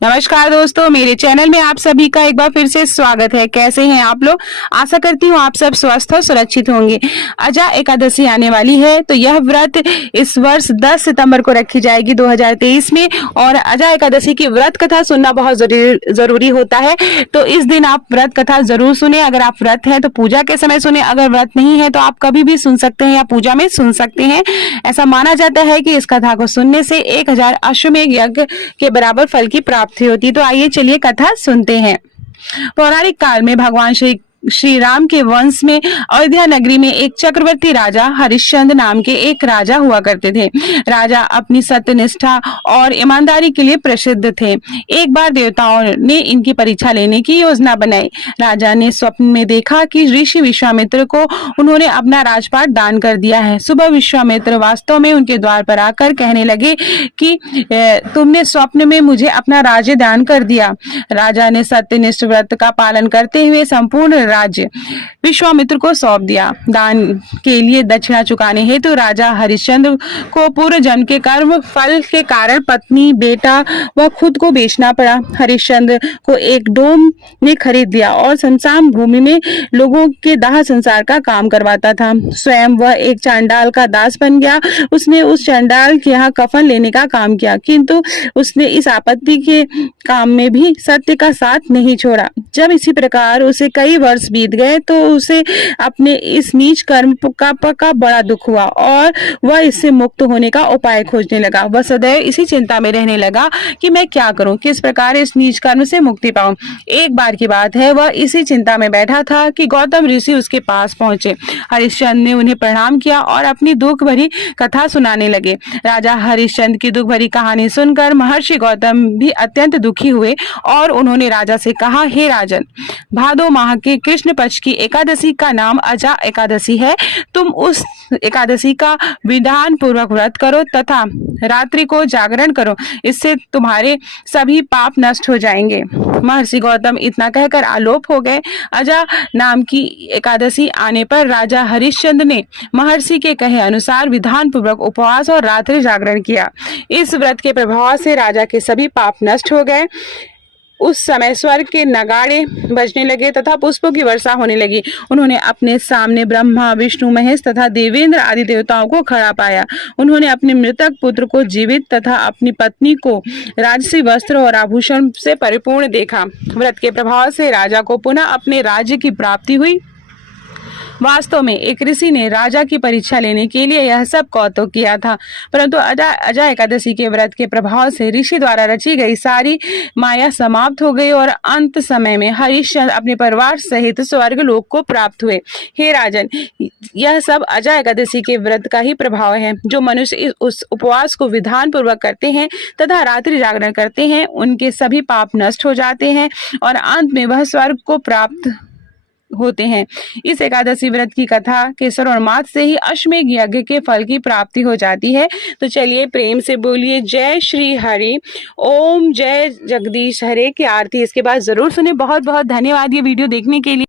नमस्कार दोस्तों, मेरे चैनल में आप सभी का एक बार फिर से स्वागत है। कैसे हैं आप लोग? आशा करती हूँ आप सब स्वस्थ और सुरक्षित होंगे। अजा एकादशी आने वाली है, तो यह व्रत इस वर्ष 10 सितंबर को रखी जाएगी 2023 में। और अजा एकादशी की व्रत कथा सुनना बहुत जरूरी होता है, तो इस दिन आप व्रत कथा जरूर सुने। अगर आप व्रत हैं तो पूजा के समय सुने, अगर व्रत नहीं है तो आप कभी भी सुन सकते हैं या पूजा में सुन सकते हैं। ऐसा माना जाता है कि इस कथा को सुनने से 1000 अश्वमेध यज्ञ के बराबर फल की प्राप्ति होती। तो आइए चलिए कथा सुनते हैं। पौराणिक काल में भगवान श्री राम के वंश में अयोध्या नगरी में एक चक्रवर्ती राजा हरिश्चंद्र नाम के एक राजा हुआ करते थे। राजा अपनी सत्यनिष्ठा और ईमानदारी के लिए प्रसिद्ध थे। एक बार देवताओं ने इनकी परीक्षा लेने की योजना बनाई। राजा ने स्वप्न में देखा कि ऋषि विश्वामित्र को उन्होंने अपना राजपाट दान कर दिया है। सुबह विश्वामित्र वास्तव में उनके द्वार पर आकर कहने लगे कि तुमने स्वप्न में मुझे अपना राज्य दान कर दिया। राजा ने सत्यनिष्ठ व्रत का पालन करते हुए संपूर्ण राज्य विश्वामित्र को सौंप दिया। दान के लिए दक्षिणा चुकाने हेतु तो राजा हरिश्चंद्र को पूर्व जन्म के कर्म फल के कारण पत्नी, बेटा व खुद को बेचना पड़ा। हरिश्चंद्र को एक डोम ने खरीद लिया और शमशान भूमि में लोगों के दाह संस्कार का काम करवाता था। स्वयं वह एक चांडाल का दास बन गया। उसने उस चांडाल के यहाँ कफन लेने का काम किया, किंतु उसने इस आपत्ति के काम में भी सत्य का साथ नहीं छोड़ा। जब इसी प्रकार उसे कई वर्ष बीत गए तो उसे अपने इस नीच कर्म का बड़ा दुख हुआ और वह इससे मुक्त होने का उपाय खोजने लगा। वह सदैव इसी चिंता में रहने लगा कि मैं क्या करूं, किस प्रकार इस नीच कर्म से मुक्ति पाऊं। एक बार की बात है, वह इसी चिंता में बैठा था कि गौतम ऋषि उसके पास पहुंचे। हरिश्चंद्र ने उन्हें प्रणाम किया और अपनी दुख भरी कथा सुनाने लगे। राजा हरिश्चंद्र की दुख भरी कहानी सुनकर महर्षि गौतम भी अत्यंत दुखी हुए और उन्होंने राजा से कहा, हे राजन, भादो माह के कृष्ण पक्ष की एकादशी का नाम अजा एकादशी है। तुम उस एकादशी का विधान पूर्वक व्रत करो तथा रात्रि को जागरण करो, इससे तुम्हारे सभी पाप नष्ट हो जाएंगे। महर्षि गौतम इतना कहकर आलोप हो गए। अजा नाम की एकादशी आने पर राजा हरिश्चंद्र ने महर्षि के कहे अनुसार विधान पूर्वक उपवास और रात्रि जागरण किया। इस व्रत के प्रभाव से राजा के सभी पाप नष्ट हो गए। उस समय स्वर्ग के नगाड़े बजने लगे तथा पुष्पों की वर्षा होने लगी। उन्होंने अपने सामने ब्रह्मा, विष्णु, महेश तथा देवेंद्र आदि देवताओं को खड़ा पाया। उन्होंने अपने मृतक पुत्र को जीवित तथा अपनी पत्नी को राजसी वस्त्र और आभूषण से परिपूर्ण देखा। व्रत के प्रभाव से राजा को पुनः अपने राज्य की प्राप्ति हुई। वास्तव में एक ऋषि ने राजा की परीक्षा लेने के लिए यह सब कौतुक किया था, परंतु अजा एकादशी के व्रत के प्रभाव से ऋषि द्वारा रची गई सारी माया समाप्त हो गई और अंत समय में हरिश्चंद्र अपने परिवार सहित स्वर्ग लोक को प्राप्त हुए। हे राजन, यह सब अजा एकादशी के व्रत का ही प्रभाव है। जो मनुष्य उस उपवास को विधान पूर्वक करते हैं तथा रात्रि जागरण करते हैं, उनके सभी पाप नष्ट हो जाते हैं और अंत में वह स्वर्ग को प्राप्त होते हैं। इस एकादशी व्रत की कथा के श्रवण मात्र से ही अश्वमेध यज्ञ के फल की प्राप्ति हो जाती है। तो चलिए प्रेम से बोलिए जय श्री हरि, ओम जय जगदीश हरे की आरती इसके बाद जरूर सुने। बहुत बहुत धन्यवाद ये वीडियो देखने के लिए।